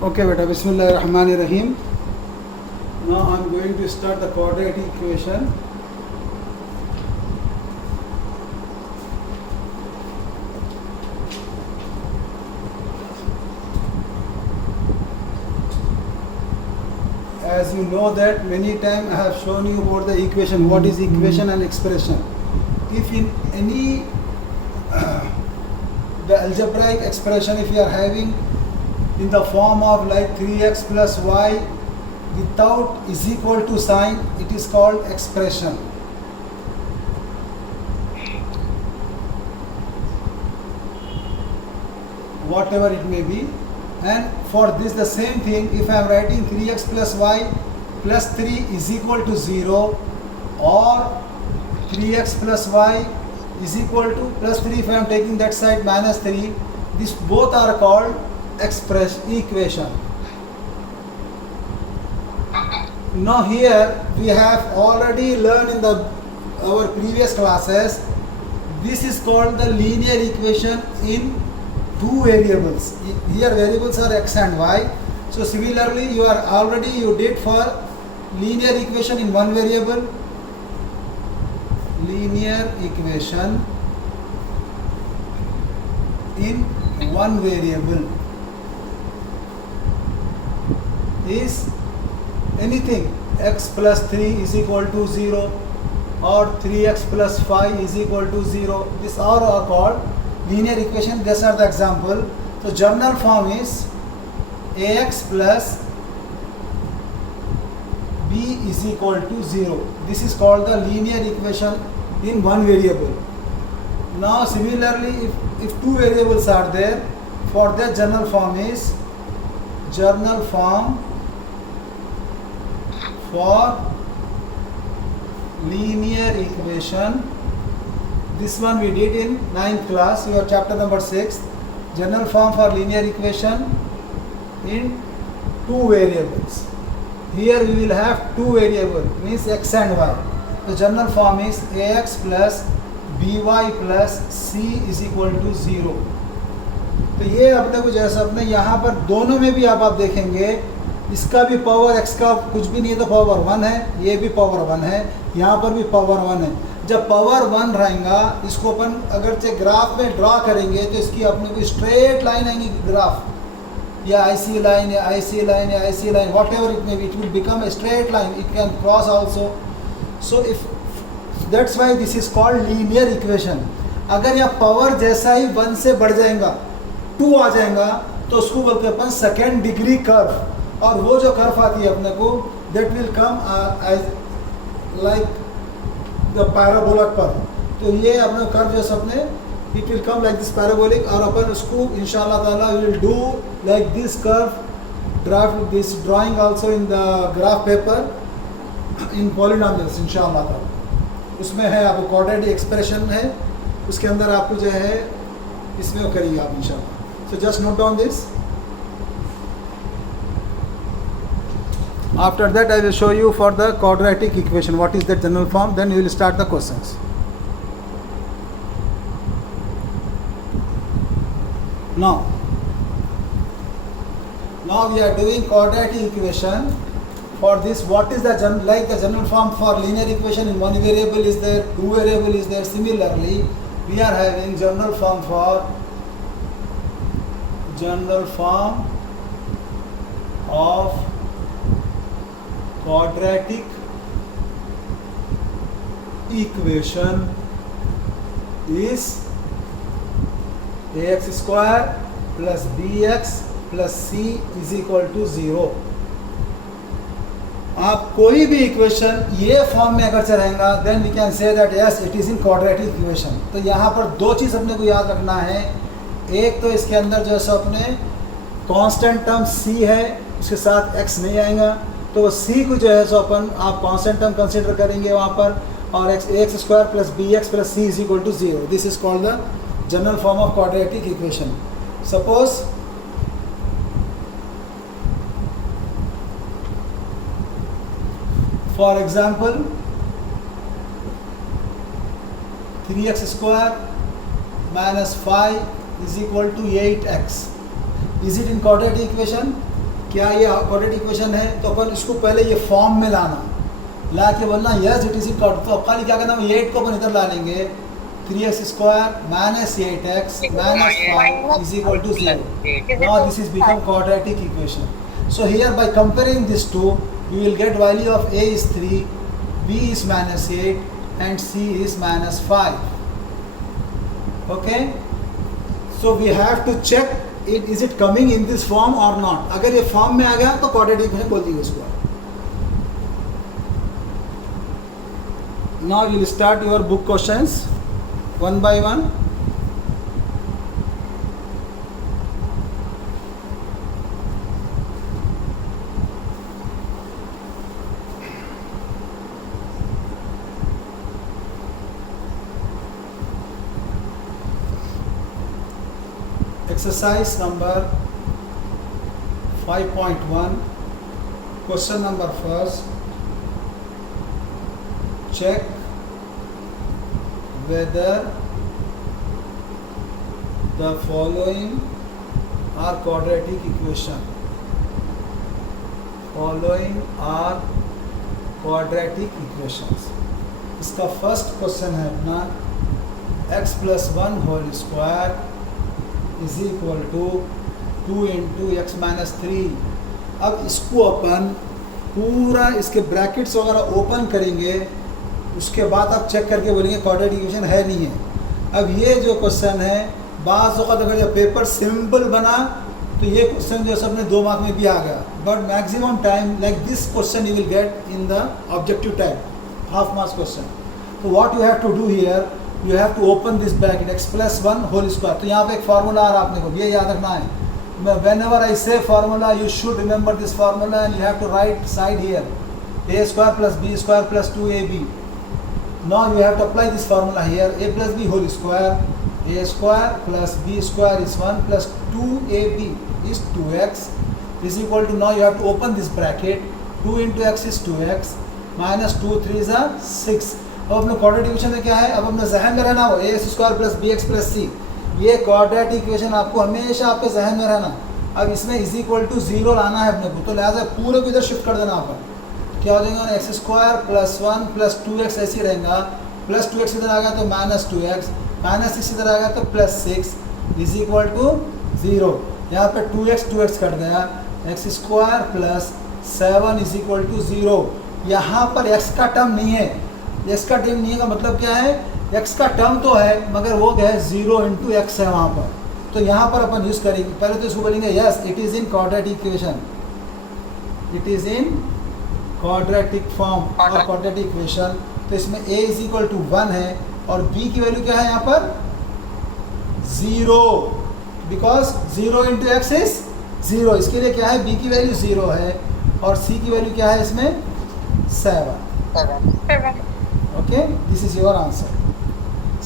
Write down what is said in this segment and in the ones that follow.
Okay, beta. Bismillahirrahmanirrahim. Now I am going to start the quadratic equation. As you know that many times I have shown you about the equation, what is equation and expression. If in any the algebraic expression, if you are having in the form of like 3x plus y without is equal to sign, it is called expression. Whatever it may be. And for this the same thing, if I am writing 3x plus y plus 3 is equal to 0, or 3x plus y is equal to plus 3 if I am taking that side minus 3, these both are called equation. Now here we have already learned in our previous classes, this is called the linear equation in two variables. Here variables are x and y. So similarly you did for linear equation in one variable, linear equation in one variable is anything x plus 3 is equal to 0 or 3x plus 5 is equal to 0. These are called linear equation. These are the example. So general form is ax plus b is equal to 0. This is called the linear equation in one variable. Now similarly, if two variables are there, for their general form is general form for linear equation. This one we did in 9th class, your chapter number 6. General form for linear equation in two variables. Here we will have two variables, means x and y. The general form is ax plus by plus c is equal to 0. तो ये अपने को जैसा अपने यहाँ पर दोनों में भी आप देखेंगे, इसका भी पावर x का कुछ भी नहीं है तो पावर 1 है, ये भी पावर 1 है, यहाँ पर भी पावर 1 है. जब पावर 1 रहेगा, इसको अपन अगर से ग्राफ में ड्रा करेंगे तो इसकी अपने को स्ट्रेट लाइन आएंगी ग्राफ, या IC लाइन या IC लाइन या IC line, what ever it may be, it will become a straight line. It can cross also. So if that's why this is called linear equation. अगर यह power जैसा ही 1 से बढ़ जाएगा, 2 आ जाएगा, तो उसको बोलते हैं अपन सेकेंड डिग्री कर्व. और वो जो कर्व आती है अपने को, that will come as like the parabolic पर. तो ये अपना कर्व जैसा अपने it will come like this parabolic, और अपन उसको इंशाल्लाह ताला will do like this curve draft this drawing also in the graph paper in polynomials इंशाल्लाह ताला. उसमें है आपको क्वाड्रेटिक एक्सप्रेशन है, उसके अंदर आपको जो है इसमें वो करिए आप इंशाल्लाह. So just note down this. After that, I will show you for the quadratic equation what is the general form. Then we will start the questions. Now we are doing quadratic equation. For this, what is the general form for linear equation in one variable is there, two variable is there. Similarly, we are having general form for general form of quadratic equation is ax square plus bx plus c is equal to 0. आप कोई भी equation ये form में अगर चलेगा, then we can say that yes it is in quadratic equation. तो यहाँ पर दो चीज़ अपने को याद रखना है. एक तो इसके अंदर जो है अपने कांस्टेंट टर्म c है, उसके साथ x नहीं आएगा, तो c को जो है सो अपन आप कांस्टेंट टर्म कंसीडर करेंगे वहाँ पर, और x square plus B x plus c is equal to 0. This is called the general form of quadratic equation. Suppose for example 3x square minus 5 is equal to 8x. Is it in quadratic equation? क्या ये quadratic equation है, तो अपन इसको पहले ये form में लाना, ला के बोलना yes it is in quadratic. तो खाली क्या करना, 8 को अपन इधर ला लेंगे, 3x square minus 8x minus 5 is equal to 0. Now this is become quadratic equation. So here by comparing these two, you will get value of a is 3, b is minus 8 and c is minus 5. Okay? So we have to check it, is it coming in this form or not. अगर ये form में आ गया तो quadratic equation बोल दीजिए इसको. Now you will start your book questions one by one. Exercise number 5.1, question number first. Check whether the following are quadratic equation. Following are quadratic equations. इसका first question है अपना x plus 1 whole square is equal to 2 into x minus 3. अब इसको अपन पूरा इसके brackets वगैरह open करेंगे, उसके बाद आप चेक करके बोलेंगे क्वाड्रेटिक इक्वेशन है नहीं है। अब ये जो क्वेश्चन है, बाज़ वक़्त अगर जब पेपर सिंपल बना तो ये क्वेश्चन जो सबने 2 मार्क में भी आ गया, but maximum time like this question you will get in the objective type, half marks question. तो what you have to do here, you have to open this bracket x plus 1 whole square. तो यहाँ पे एक formula आ रहा है, आपने को ये याद रखना है. Whenever I say formula, you should remember this formula and you have to write side here a square plus b square plus 2ab. Now you have to apply this formula here, a plus b whole square, a square plus b square is 1 plus 2ab is 2x is equal to, now you have to open this bracket, 2 into x is 2x minus 2 3 is 6. अब अपने quadratic equation में क्या है, अब अपने जहन में रहना हो A square plus B x plus C, ये क्वाड्रेटिक इक्वेशन आपको हमेशा आपके जहन में रहना. अब इसमें इज इक्वल टू 0 लाना है अपने को, तो लिहाजा पूरे को इधर शिफ्ट कर देना अपन. क्या हो जाएगा, x square plus 1 plus 2x ऐसे ही रहेगा, प्लस 2x इधर आ गया तो माइनस 2x, माइनस 6 इधर आ गया तो प्लस 6 इज इक्वल टू 0. यहाँ पे 2x कट गया, x square plus 7 is equal to 0. यहाँ पर x का टर्म नहीं है, x का टर्म नहीं है का मतलब क्या है, x का टर्म तो है मगर वो क्या है 0 इंटू एक्स है वहाँ पर. तो यहाँ पर अपन यूज़ करेंगे, पहले तो इसको बोलेंगे yes it is in quadratic equation, it is in quadratic form और क्वाड्रेटिक इक्वेशन. तो इसमें a इज इक्वल टू 1 है और b की वैल्यू क्या है यहाँ पर 0, बिकॉज 0 इंटू एक्स इज 0. इसके लिए क्या है, b की वैल्यू 0 है और c की वैल्यू क्या है इसमें 7. Okay, this is your answer.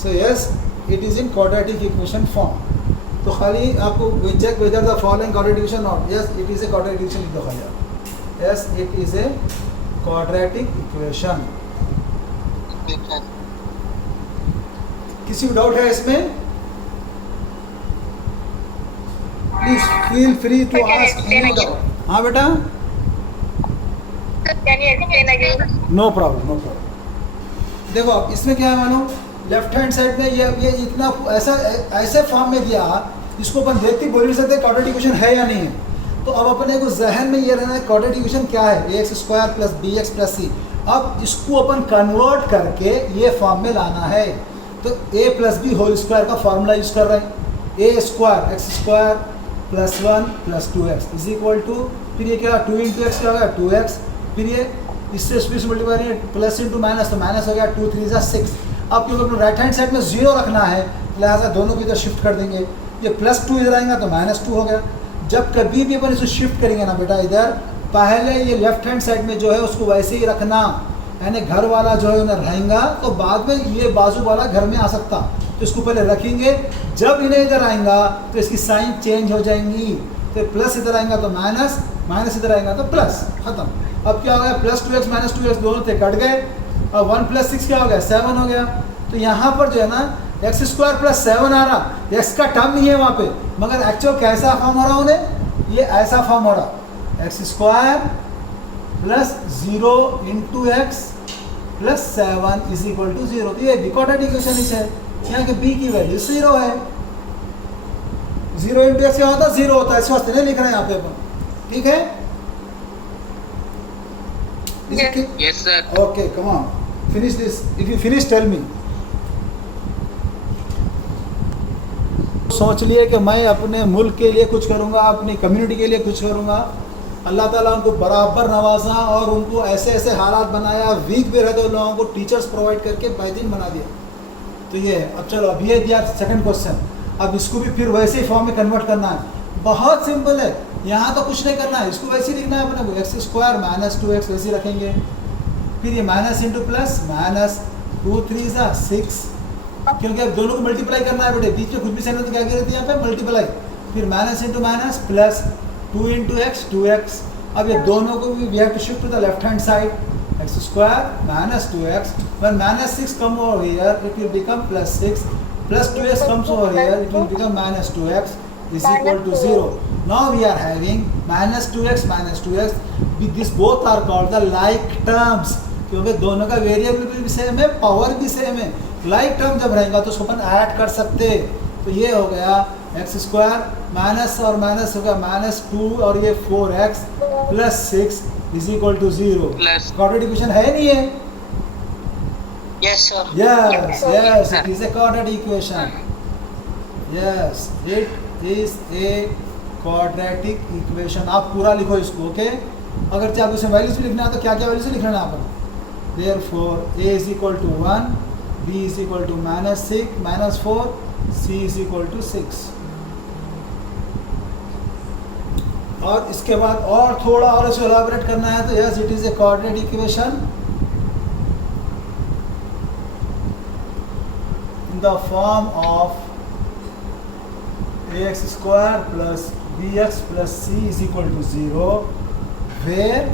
So yes, it is in quadratic equation form. तो खाली आपको check whether the following quadratic equation or yes, it is a quadratic equation लिख दो खाली. Yes, it is a quadratic equation. किसी को doubt है इसमें? Please feel free to ask any doubt. हाँ बेटा? No problem, no problem. देखो अब इसमें क्या है, मानो लेफ्ट हैंड साइड में ये इतना ऐसे फॉर्म में दिया, इसको अपन देखते बोल नहीं सकते क्वाड्रेटिक इक्वेशन है या नहीं है. तो अब अपने को जहन में ये रहना है क्वाड्रेटिक इक्वेशन क्या है, A X square plus B x plus C. अब इसको अपन कन्वर्ट करके ये फॉर्म में लाना है. तो A plus B whole square का फार्मूला यूज़ कर रहे हैं, A square X square plus 1 plus 2x is equal to, फिर ये क्या 2 इंटू एक्स क्या होगा 2x, फिर ये इससे स्पेस मल्टीप्लाई है प्लस इंटू माइनस, तो माइनस हो गया 2 3 जा 6. अब क्योंकि अपने राइट हैंड साइड में 0 रखना है, लिहाजा दोनों को इधर शिफ्ट कर देंगे. ये प्लस 2 इधर आएगा तो माइनस 2 हो गया. जब कभी भी अपन इसको शिफ्ट करेंगे ना बेटा, इधर पहले ये लेफ्ट हैंड साइड में जो है उसको वैसे ही रखना, यानी घर वाला जो है उन्हें रहेगा तो बाद में ये बाजू वाला घर में आ सकता. तो इसको पहले रखेंगे, जब इन्हें इधर आएगा तो इसकी साइन चेंज हो जाएंगी. तो प्लस इधर आएगा तो माइनस, माइनस इधर आएगा तो प्लस, खत्म. अब क्या हो गया, प्लस 2x माइनस 2x दोनों थे कट गए, और 1 प्लस 6 क्या हो गया 7 हो गया. तो यहाँ पर जो है ना एक्स स्क्वायर प्लस 7 आ रहा, एक्स का टर्म नहीं है वहाँ पे, मगर एक्चुअल कैसा फॉर्म हो रहा उन्हें, ये ऐसा फॉर्म हो रहा. X square plus 0 into x plus 7 is equal to 0। तो ये क्वाड्रेटिक इक्वेशन है। यहाँ के बी की वैल्यू 0 है। 0 इंटू एक्स क्या होता है? 0 होता है। इस वास्ते नहीं लिख रहे हैं यहाँ पे अपन, ठीक है? Yes, sir. Okay, come on. Finish this. If you finish, tell me. सोच लिए कि मैं अपने मुल्क के लिए कुछ करूँगा, अपनी कम्युनिटी के लिए कुछ करूँगा। अल्लाह ताला उनको बराबर नवाजा और उनको ऐसे ऐसे हालात बनाया, वीक भी रहते उन लोगों को टीचर्स प्रोवाइड करके बेहतरीन बना दिया। तो ये अब चलो, अब ये दिया सेकंड क्वेश्चन। अब इसको भी फिर वैसे ही फॉर्म में कन्वर्ट करना है। बहुत सिंपल है, यहाँ तो कुछ नहीं करना है, इसको वैसे ही लिखना है अपने को। एक्स स्क्वायर माइनस 2x वैसे ही रखेंगे। फिर ये माइनस इंटू प्लस, माइनस 2 3 6, क्योंकि अब दोनों को मल्टीप्लाई करना है बेटे। बीच में कुछ भी सेंस तो क्या कह रही थी यहाँ पे? मल्टीप्लाई। फिर minus into minus plus 2 into x 2x। अब ये दोनों को भी we have to shift to the left hand side. X square minus 2x, when minus 6 come over here it will become plus 6, plus 2x comes over here it will become minus 2x is equal to 0. Now we are having minus 2x minus 2x. These both are called the like terms, क्योंकि दोनों का variable भी same है, power भी same है। Like term जब रहेगा तो उसको अपन ऐड कर सकते। तो ये हो गया एक्स स्क्वायर माइनस और माइनस हो गया माइनस 2 और ये 4x plus 6 is equal to 0। Quadratic equation है नहीं है? Yes, sir. Yes, yes, it is a quadratic equation. Yes, it is a quadratic equation. आप पूरा लिखो इसको, ओके? अगर चाहे इसमें वैल्यूज भी लिखना है तो क्या क्या वैल्यूज लिखना है आपको? Therefore, a is equal to 1, b is equal to minus 6, minus 4, c is equal to 6. और इसके बाद और थोड़ा और इसे एलाबोरेट करना है तो yes, it is a quadratic equation in the form of ax square plus bx plus c is equal to 0, where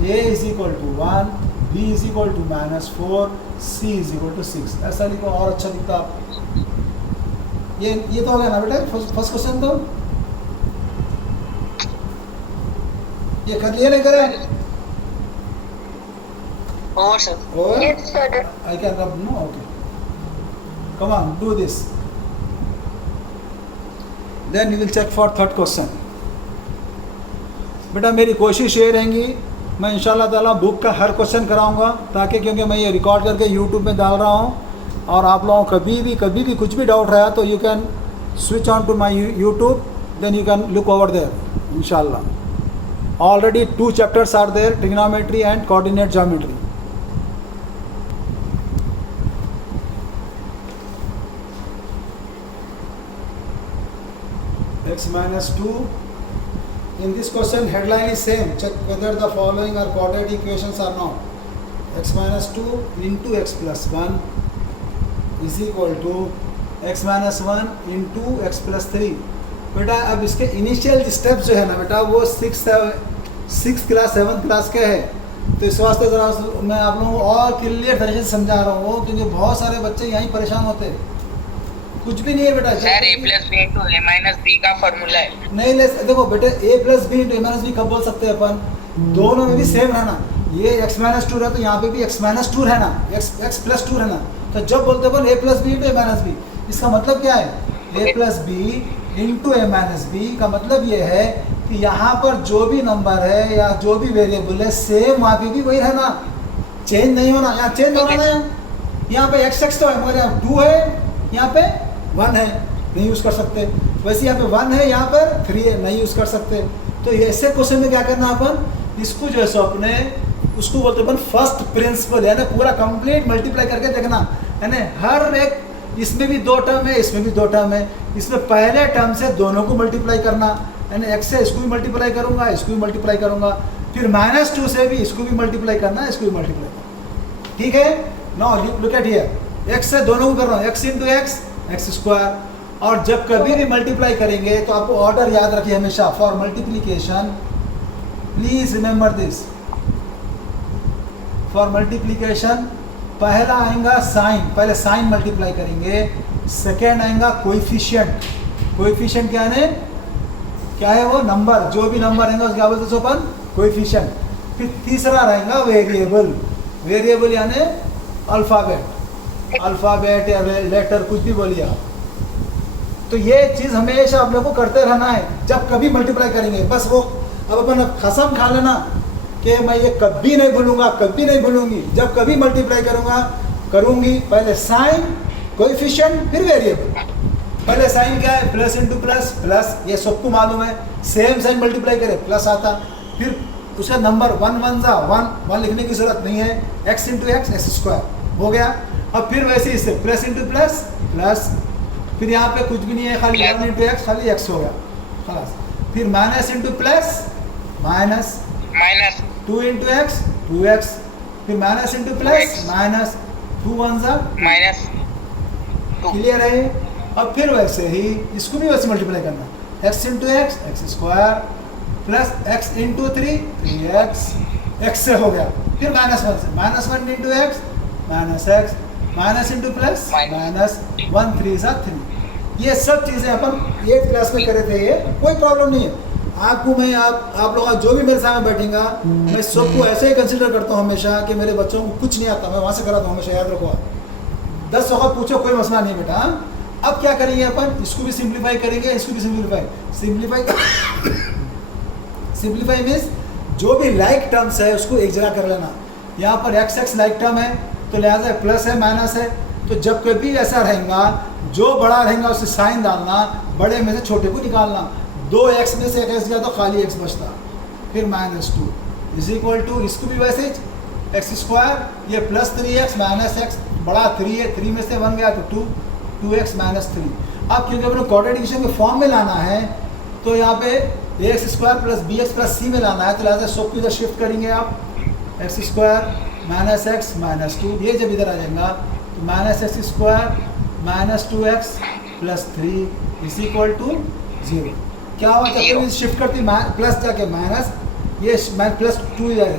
a is equal to 1, b is equal to minus 4, c is equal to 6। ऐसा लिखो और अच्छा दिखता आपको। ये तो हो गया ना बेटा फर्स्ट क्वेश्चन। तो ये कर लिया नहीं करे? Over, sir. Over? Yes, sir. I can rub, no? Okay. Come on, do this. Then you will check for third question. बेटा मेरी कोशिश ये रहेंगी, मैं इंशाल्लाह ताला बुक का हर क्वेश्चन कराऊंगा, ताकि क्योंकि मैं ये रिकॉर्ड करके यूट्यूब में डाल रहा हूँ और आप लोगों को कभी भी कुछ भी डाउट रहा तो you can switch on to my YouTube, then you can look over there इंशाल्लाह। Already 2 chapters are there, trigonometry and coordinate geometry. X minus 2. In this question headline is same. Check whether the following are quadratic equations or not. X minus 2 into x plus 1 is equal to x minus 1 into x plus 3. बेटा अब इसके initial steps जो है ना बेटा वो 6th class 7th class के है। तो इस वास्ते ज़रा मैं आप लोगों को और क्लियर तरीके से समझा रहा हूँ, क्योंकि बहुत सारे बच्चे यहीं परेशान होते हैं। कुछ भी नहीं है बेटा। Sir a plus b into a minus b का फॉर्मूला है। नहीं ले, देखो बेटे a plus b into a minus b कब बोल सकते हैं अपन? दोनों में भी सेम रहना। ये x minus 2 है तो यहाँ पे भी x minus 2 रहना, x plus 2 रहना। तो जब बोलते अपन a plus b into a minus b, इसका मतलब क्या है? a plus b into a minus b का मतलब ये है कि यहाँ पर जो भी नंबर है या जो भी वेरिएबल है सेम वहाँ पे भी वही रहना, चेंज नहीं होना। यहाँ चेंज होना ना, यहाँ पे x तो है मगर यहाँ 2 है, यहाँ पे 1 है, नहीं यूज़ कर सकते। वैसे यहाँ पे 1 है, यहाँ पर 3 है, नहीं यूज़ कर सकते। तो ऐसे क्वेश्चन में क्या करना अपन, इसको जो है सो अपने उसको बोलते अपन फर्स्ट प्रिंसिपल, यानी पूरा कंप्लीट मल्टीप्लाई करके देखना। यानी हर एक, इसमें भी 2 टर्म है, इसमें भी 2 टर्म है, इसमें पहले टर्म से दोनों को मल्टीप्लाई करना, यानी x से इसको भी मल्टीप्लाई करूँगा, इसको भी मल्टीप्लाई करूँगा, फिर -2 से भी इसको भी मल्टीप्लाई करना, इसको भी मल्टीप्लाई करना। ठीक है? Now look at here, x से दोनों को कर रहा हूँ, x इंटू एक्स स्क्वायर। और जब कभी भी मल्टीप्लाई करेंगे तो आपको ऑर्डर याद रखिए हमेशा। For multiplication please remember this, for multiplication पहला आएगा साइन, पहले साइन मल्टीप्लाई करेंगे, सेकेंड आएगा कोएफिशिएंट। कोएफिशिएंट क्या है? क्या है वो नंबर, जो भी नंबर रहेंगे उसको क्या बोलते हैं अपन कोएफिशिएंट। फिर तीसरा रहेगा वेरिएबल, वेरिएबल यानी अल्फ़ाबेट या लेटर कुछ भी बोलिए आप। तो ये चीज़ हमेशा आप लोग को करते रहना है जब कभी मल्टीप्लाई करेंगे। बस वो अब अपन कसम खा लेना कि मैं ये कभी नहीं भूलूंगा, कभी नहीं भूलूंगी। जब कभी मल्टीप्लाई करूंगी पहले साइन, कोएफिशिएंट, फिर वेरिएबल। पहले साइन क्या है, प्लस इंटू प्लस, प्लस ये सबको मालूम है। सेम साइन मल्टीप्लाई करे प्लस आता, फिर उसका नंबर वन वन जा वन लिखने की जरूरत नहीं है, x into x, x square हो गया। अब फिर वैसे इससे प्लस इंटू प्लस प्लस, फिर यहाँ पे कुछ भी नहीं है, खाली वन इंटू एक्स, खाली एक्स हो गया खलास। फिर minus into plus minus, minus 2 into x 2x, फिर minus into plus minus, 2 one जा माइनस 2। क्लियर है। अब फिर वैसे ही इसको भी वैसे मल्टीप्लाई करना, x into x, x square, plus x into 3x, x से हो गया। फिर माइनस 1 से, minus 1 into x minus x, minus into plus minus 1 3 सा 3। ये सब चीज़ें अपन 8th क्लास में करे थे, ये कोई प्रॉब्लम नहीं है। आपको मैं आप लोग जो भी मेरे सामने बैठेगा मैं सबको ऐसे ही कंसिडर करता हूँ हमेशा कि मेरे बच्चों को कुछ नहीं आता, मैं वहाँ से कराता हूँ हमेशा, याद रखो। 10 वक्त पूछो, कोई मसला नहीं बेटा। अब क्या करेंगे अपन, इसको भी सिंप्लीफाई करेंगे, इसको भी सिंप्लीफाई मीन्स जो भी लाइक टर्म्स है उसको एक जगह कर लेना। यहाँ पर एक्स एक्स लाइक टर्म है तो लिहाजा प्लस है माइनस है, तो जब कभी ऐसा रहेगा जो बड़ा रहेगा उसे साइन डालना, बड़े में से छोटे को निकालना। 2x में से 1x गया तो खाली x बचता, फिर -2 इज इक्वल टू, इसको भी वैसे एक्स स्क्वायर, ये प्लस 3x माइनस एक्स, बड़ा 3 है, 3 में से 1 गया तो 2x माइनस 3। अब क्योंकि अपने क्वाड्रेटिक इक्वेशन के फॉर्म में लाना है तो यहाँ पे ax square plus bx plus c में लाना है, तो लिहाजा सब को इधर शिफ्ट करेंगे आप, x square minus x minus 2, ये जब इधर आ जाएगा तो minus x square minus 2x plus 3 is equal to 0। क्या हुआ, जब शिफ्ट करती प्लस जाके माइनस, ये प्लस 2 इधर है,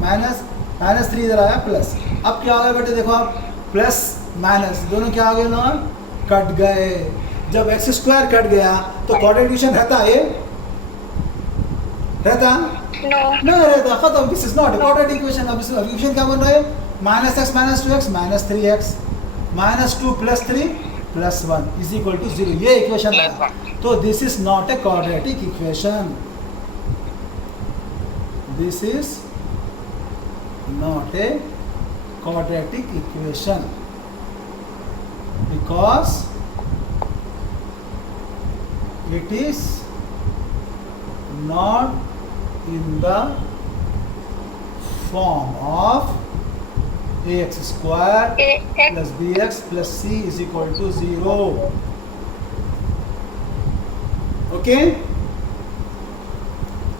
माइनस 3 इधर आया प्लस। अब क्या हो गया बेटे, देखो आप प्लस माइनस दोनों क्या हो गए ना, कट गए। जब एक्स स्क्वायर कट गया तो क्वाड्रेटिक इक्वेशन रहता है, रहता नहीं रहता, खत्म। This is not quadratic equation. अब इक्वेशन क्या बन रहा है, minus x minus 2x minus 3x minus 2 plus 3 plus 1 is equal to 0, ये इक्वेशन है। तो this is not a quadratic equation, this is not a quadratic equation because it is not in the form of ax square plus bx plus c is equal to 0. Okay,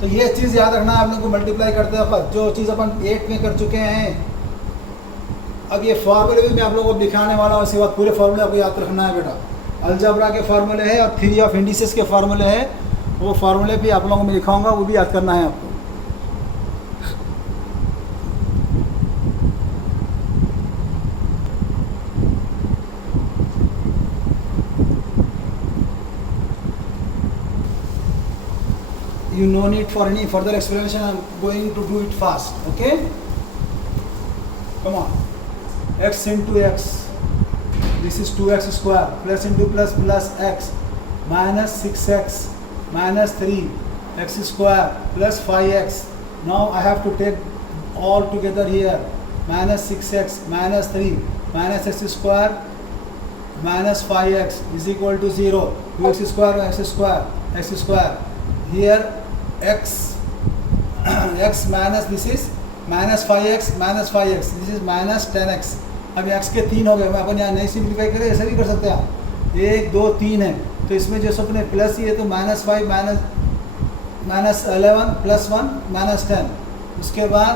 तो ये चीज़ याद रखना आप लोगों को multiply करते वक्त, जो चीज़ अपन 8 में कर चुके हैं। अब ये फार्मूले भी मैं आप लोगों को दिखाने वाला हूँ, इसके बाद पूरे फार्मूले आपको याद रखना है बेटा। अलजेब्रा के फार्मूले है और थ्योरी ऑफ इंडिसेस के फार्मूले है, वो फार्मूले भी आप लोगों को मैं दिखाऊंगा, वो भी याद करना है आपको। You no need for any further explanation. I'm going to do it fast. Okay? Come on. X into x. This is 2x square. Plus into plus plus x. Minus 6x. Minus 3. X square. Plus 5x. Now I have to take all together here. Minus 6x. Minus 3. Minus x square. Minus 5x is equal to 0. 2x square. X square. X square. Here x x minus, this is minus 5x minus 5x, this is minus 10x। अब x के 3 हो गए, मैं अपन यहाँ नहीं simplify करें, ऐसा भी कर सकते हैं आप। 1 2 3 है तो इसमें जो सपने प्लस ही है तो -5 माइनस 11 प्लस 1 -10, उसके बाद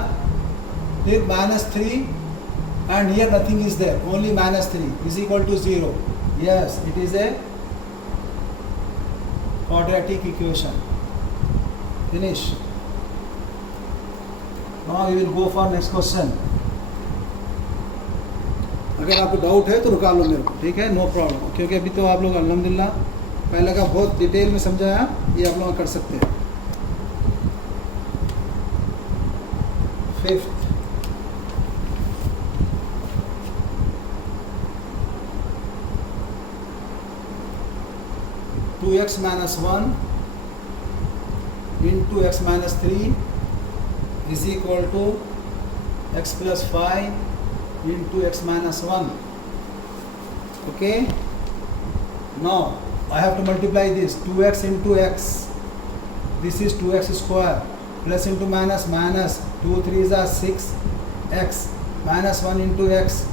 फिर -3 and here nothing is there, only -3 is equal to 0. Yes, it is a quadratic equation. Finish. Now we will go for next question. अगर आपको डाउट है तो रुका लो मेरे को, ठीक है, नो प्रॉब्लम, क्योंकि अभी तो आप लोग अल्हम्दुलिल्लाह पहले का बहुत डिटेल में समझाया, ये आप लोग कर सकते हैं। Fifth, 2x minus 1 into x minus 3 is equal to x plus 5 into x minus 1. Okay, now I have to multiply this 2x into x. This is 2x square, plus into minus, minus 2 3s are 6x, minus 1 into x,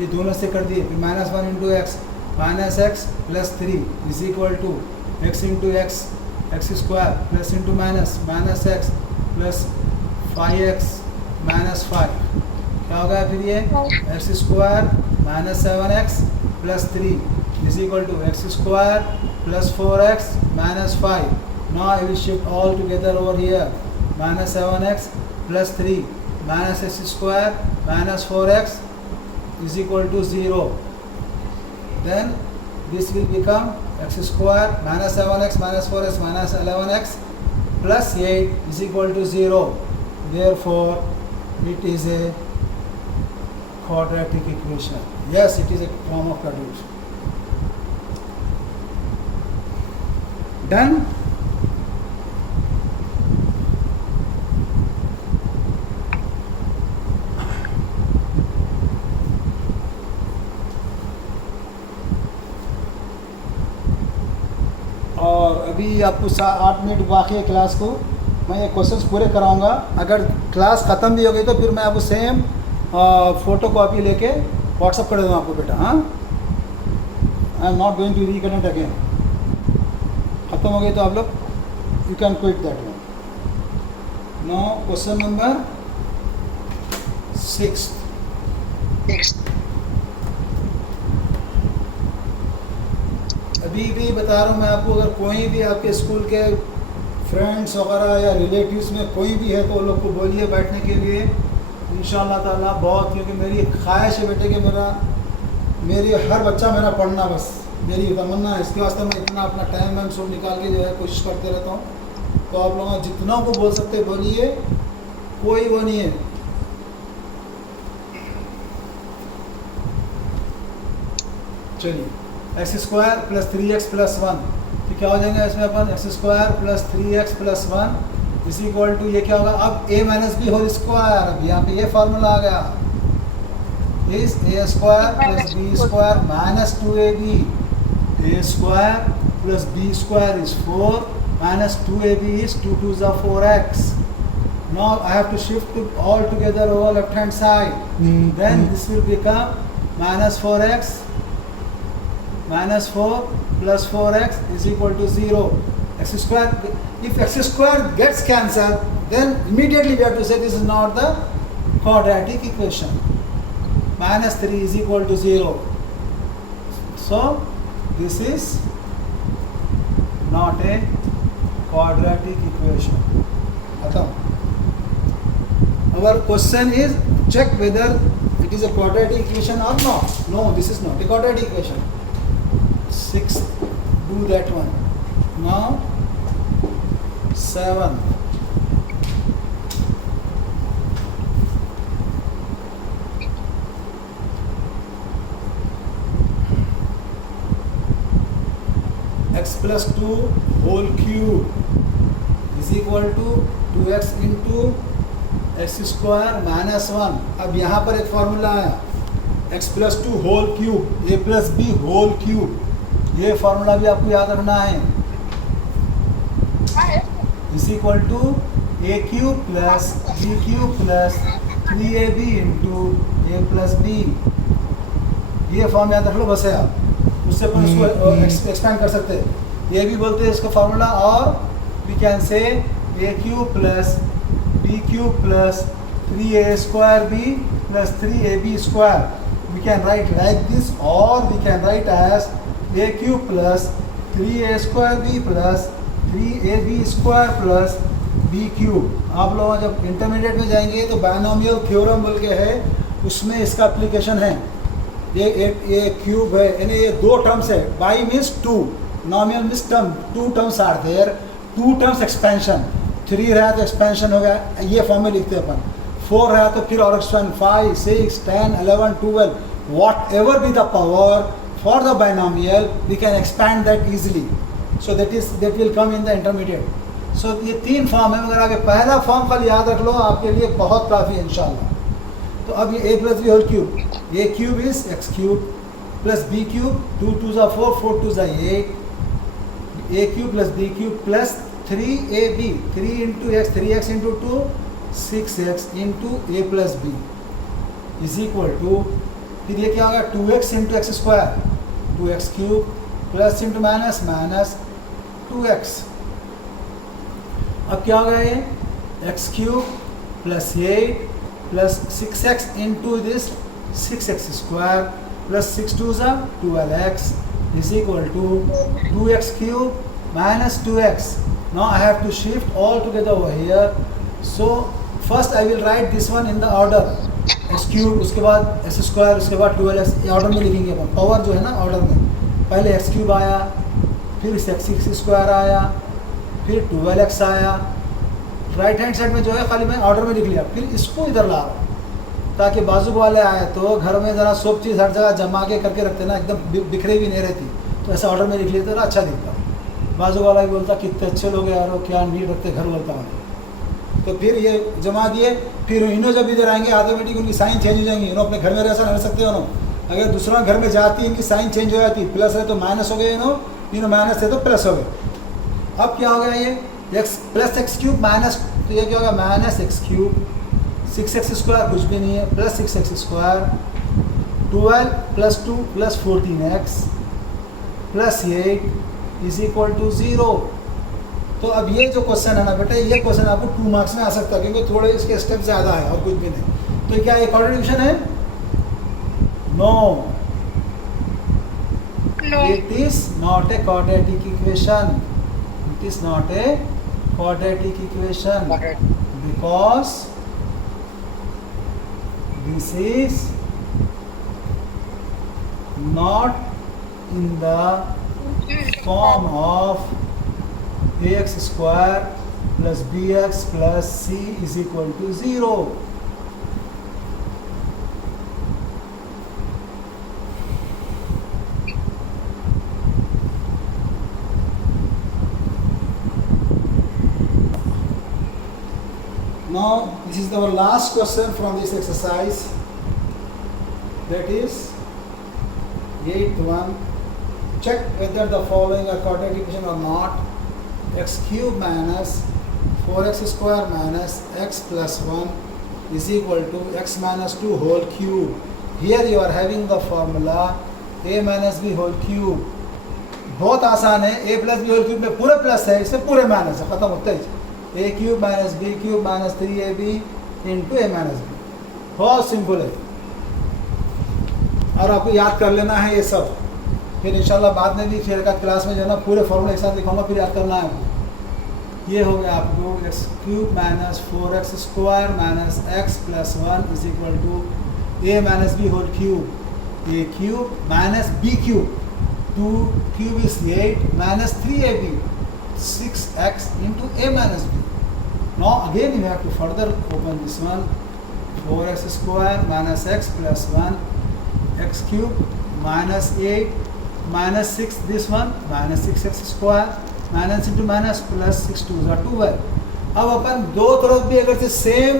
ये दोनों से कर दिए, फिर minus 1 into x, minus x plus 3 is equal to x into x, x square plus into minus, minus x plus 5x minus 5, क्या होगा फिर ये x square minus 7x plus 3 is equal to x square plus 4x minus 5. Now I will shift all together over here, minus 7x plus 3 minus x square minus 4x is equal to 0. Then this will become x square minus 7x minus 4x minus 11x plus 8 is equal to 0. Therefore, it is a quadratic equation. Yes, it is a form of quadratic equation. Done? और अभी आपको 8 minute बाकी है class को, मैं ये questions पूरे कराऊंगा। अगर क्लास ख़त्म भी हो गई तो फिर मैं आपको सेम फ़ोटो कॉपी लेके व्हाट्सअप कर दूँगा आपको बेटा। हाँ, I am not going to reconnect again. ख़त्म हो गई तो आप लोग you can quit that one. No question number 6। अभी भी बता रहा हूँ मैं आपको, अगर कोई भी आपके स्कूल के फ्रेंड्स वगैरह या रिलेटिव्स में कोई भी है तो वो लोग को बोलिए बैठने के लिए इंशाअल्लाह ताला। बहुत, क्योंकि मेरी ख्वाहिश है बेटे कि मेरी हर बच्चा मेरा पढ़ना, बस मेरी तमन्ना है। इसके वास्ते मैं इतना अपना टाइम वाइम सब निकाल के जो है कोशिश करते रहता हूँ। तो आप लोग जितना को बोल सकते बोलिए, कोई वो नहीं है। चलिए, x square plus 3x plus 1, तो क्या हो जाएगा इसमें अपन x square plus 3x plus 1 is equal to ये क्या होगा अब a minus b whole square. अब यहाँ पे ये फार्मूला आ गया, is a square plus b square minus 2ab, a square plus b square is 4 minus 2ab is 2 2s are 4x. Now I have to shift all together over left hand side. Then this will become minus 4x minus 4 plus 4x is equal to 0. X square, if x square gets cancelled, then immediately we have to say this is not the quadratic equation. Minus 3 is equal to 0. So this is not a quadratic equation. Our question is check whether it is a quadratic equation or not. No, this is not a quadratic equation. 6, do that one. Now 7. X plus 2 whole cube is equal to 2x into x square minus 1. अब यहाँ पर एक formula आया, x plus 2 whole cube, a plus b whole cube. ये formula भी आपको याद रखना है। Is equal to a cube plus b cube plus 3ab into a plus b. ये फॉर्म याद रख लो बस है, आप उससे अपन उसको एक्सपेंड कर सकते हैं। ये भी बोलते हैं इसका फार्मूला, और we can say a cube plus b cube plus 3a square b plus 3ab square. We can write like this, और we can write as a cube plus 3a square b plus 3ab square plus b cube. आप लोग जब intermediate में जाएंगे तो binomial theorem बोल के है, उसमें इसका एप्लीकेशन है। ये क्यूब है, यानी ये दो टर्म्स है। Bi means 2, nominal miss term, two terms are there, two terms expansion, 3 रहा तो एक्सपेंशन हो गया, ये फॉर्म में लिखते हैं अपन, 4 रहा तो फिर और expansion, 5, 6, 10, 11, 12, whatever be the power for the binomial we can expand that easily, so that will come in the intermediate. So ये 3 फॉर्म है, मगर आगे पहला फॉर्म कल याद रख लो, आपके लिए बहुत काफ़ी है इंशाल्लाह। तो अब ये a plus B whole cube, a cube is x cube plus b cube, 2 2 ज़ा 4, 4 2 ज़ा 8, a cube plus b cube plus 3ab, 3 into x, 3x into 2, 6x into a plus b is equal to, फिर ये क्या होगा 2x into x square, 2x cube plus into minus minus 2x। अब क्या होगा ये x cube plus 8 plus 6x into this 6x square plus 6 2 ज़ा 12x is equal to 2x cube minus 2x. Now I have to shift all together over here. So first I will write this one in the order x cube, उसके बाद x square, उसके बाद 12x, ये order में लिखेंगे अपन, power जो है ना ऑर्डर में, पहले x cube आया, फिर x स्क्वायर आया, फिर 12x आया, राइट हैंड साइड में जो है खाली मैं ऑर्डर में लिख लिया, फिर इसको इधर ला रहा हूँ ताकि बाजू वाले आए तो घर में ज़रा सब चीज़ हर जगह जमा के करके रखते ना, एकदम बिखरे भी नहीं रहती, तो ऐसा ऑर्डर में लिख लेते तो अच्छा दिखता, बाजू वाला भी बोलता कितने अच्छे लोग यार, क्या नीट रखते घर, बोलता हूँ। तो फिर ये जमा दिए, फिर इन्हों जब इधर आएंगे ऑटोमेटिक उनकी साइन चेंज हो जाएंगी, इन्हों अपने घर में ऐसा रह सकते हो, अगर दूसरा घर में जाती है इनकी साइन चेंज हो जाती, प्लस है तो माइनस हो गए, इन्हों माइनस है तो प्लस हो गए। अब क्या हो गया ये x plus x cube minus, तो ये क्या होगा minus x cube, 6x square कुछ भी नहीं है, plus 6x square, 12 plus 2 plus 14x plus 8 is equal to 0। तो अब ये जो क्वेश्चन है ना बेटा, ये क्वेश्चन आपको 2 मार्क्स में आ सकता है, क्योंकि थोड़े इसके स्टेप ज़्यादा है और कुछ भी नहीं। तो क्या एक ऑर्डर डिवीजन है? No, it is not a quadratic equation, it is not a quadratic equation because this is not in the form of ax square plus bx plus c is equal to 0. Now this is our last question from this exercise, that is 8th one. Check whether the following are quadratic equation or not. X cube minus 4x square minus x plus 1 is equal to x minus 2 whole cube. Here you are having the formula a minus b whole cube. बहुत आसान है, a plus B whole cube में पूरे plus है, इसमें पूरे minus है, खत्म होता है। A cube minus b cube minus 3ab into a minus b, बहुत सिंपल है, और आपको याद कर लेना है ये सब, फिर इंशाल्लाह बाद में भी फिर का क्लास में जो है ना पूरे फॉर्मूले एक साथ दिखाऊंगा, फिर याद करना है आपको। ये हो गया आपको x cube minus 4x square minus x plus 1 is equal to a minus b whole cube, a cube minus b cube, 2 cube is 8 minus 3ab 6x into a minus b. Now again you have to further open this one, 4x square minus x plus 1, x cube minus 8 minus 6, this one minus 6x square minus into minus plus 6 2 are 12. अब अपन दो तरफ भी अगर से same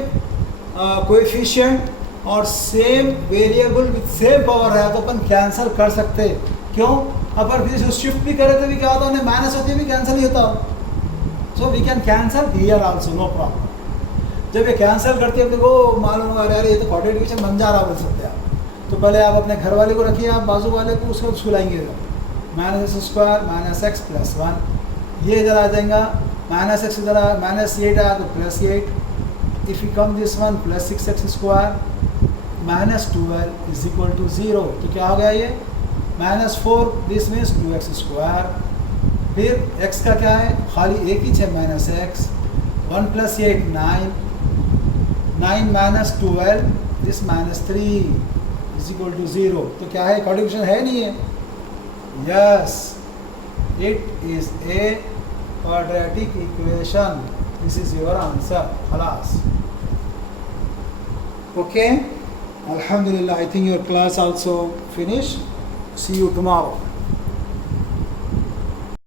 coefficient और same variable with same power है तो अपन cancel कर सकते, क्यों? अपन फिर इसको शिफ्ट भी करे तो भी क्या होता है, माइनस होती है भी कैंसिल ही होता हो, so we can cancel here also, no problem. जब ये कैंसिल करते हैं देखो मालूम होगा यार ये तो क्वाड्रेटिक इक्वेशन बन जा रहा बोल सकते हैं आप। तो पहले आप अपने घर वाले को रखिए, आप बाजू वाले को उसको सुलाएंगे, minus x square minus x plus 1, ये इधर आ जाएगा, माइनस एक्स इधर माइनस 8 आया तो plus 8, if you come this one plus 6x square minus 12 is equal to 0। तो क्या हो गया ये minus 4, this means 2x square, फिर x का क्या है खाली एक ही है minus x, 1 plus 8 9, 9 minus 12 this minus 3 is equal to 0। तो क्या है क्वाड्रेटिक इक्वेशन है नहीं है, yes It is a quadratic equation. This is your answer. Khalas. Okay. Alhamdulillah, I think your class also finished. See you tomorrow.